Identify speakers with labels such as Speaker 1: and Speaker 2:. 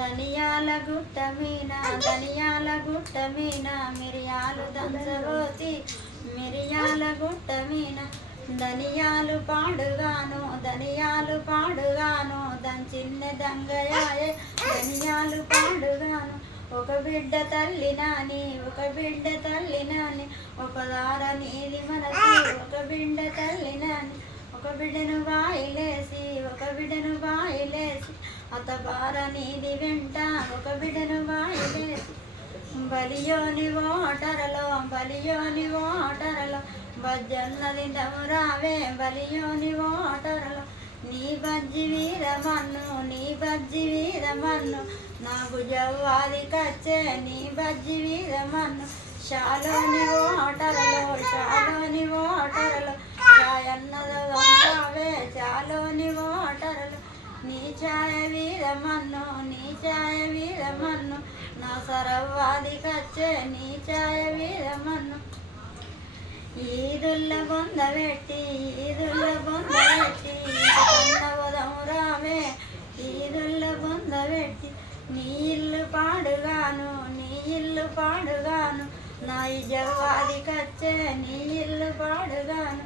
Speaker 1: ధనియాల గుట్ట మీన ధనియాల గుట్ట మీన మిరియాలు దంచబోతి మిరియాల గుట్ట మీన ధనియాలు పాడుగాను ధనియాలు పాడుగాను దంచిన్న దంగయాయే ధనియాలు పాడుగాను. ఒక బిడ్డ తల్లి నాని ఒక బిడ్డ తల్లి నాని ఒక దార నీది మనసు ఒక బిడ్డ తల్లి నాని ఒక బిడ్డను వాయిలే బాయిలేసి నీది వెంట ఒక బిడను బాయిలేసి బలియోని ఓటరలో బలియోని ఓటరలో బజ్జన్నది దౌరావే బలియోని ఓటరలో. నీ బజ్జి వీరమన్ను నీ బజ్జి వీరమన్ను నాకు భుజవ్వాది కచ్చే నీ బజ్జి వీరమన్ను షాలోని ఓటరలో షాలోని ఓటరలో ఛాయన్నద వంకావే చాలోని ఓటరలో. నీ చాయ వీరమన్ను నీ ఛాయ వీరమన్ను నా సరవాది కచ్చే నీ ఛాయ వీరమన్ను. ఈదుల్ల బొంద పెట్టి ఈదుల్ల బొంద పెట్టి కొండవదము రావే. ఈదుల్ల బొంద పెట్టి నీ ఇల్లు పాడుగాను నీ ఇల్లు పాడుగాను నా ఈ జవ్వాది కచ్చే నీ ఇల్లు పాడుగాను.